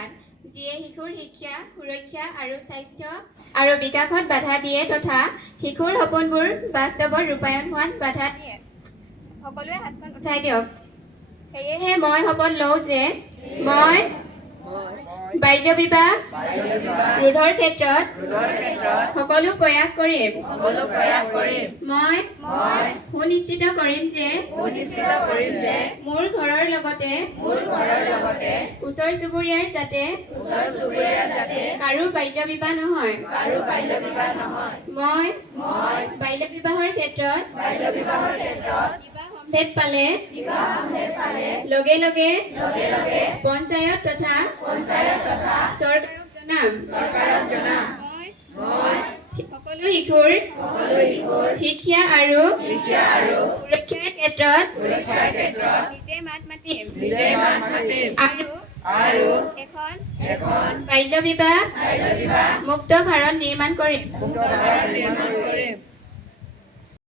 অনুষ্ঠান যিয়ে শিশুৰ শিক্ষা সুৰক্ষা আৰু স্বাস্থ্য আৰু বিকাশত বাধা দিয়ে তথা শিশুৰ সপোনবোৰ বাস্তৱত ৰূপায়ণ হোৱাত বাধা দিয়ে। সকলোৱে হাতখন উঠাই দিয়ক। সেয়েহে মই শপত লওঁ যে মই বাল্য বিবাহ ৰোধৰ ক্ষেত্ৰত সকলো প্ৰয়াস কৰিম। মই সুনিশ্চিত কৰিম যে মোৰ ঘৰৰ লগতে ওচৰ চুবুৰীয়াৰ যাতে কাৰো বাল্য বিবাহ নহয়। মই বাল্য বিবাহৰ ক্ষেত্ৰত সম্ভেদ পালে লগে লগে পঞ্চায়ত তথা চৰকাৰক জনাম। সকলো শিশুৰ শিক্ষা আৰু সুৰক্ষাৰ ক্ষেত্ৰত নিজে মাত মাতিম আৰু এখন বাল্য বিবাহ মুক্ত ভাৰত নিৰ্মাণ কৰিম।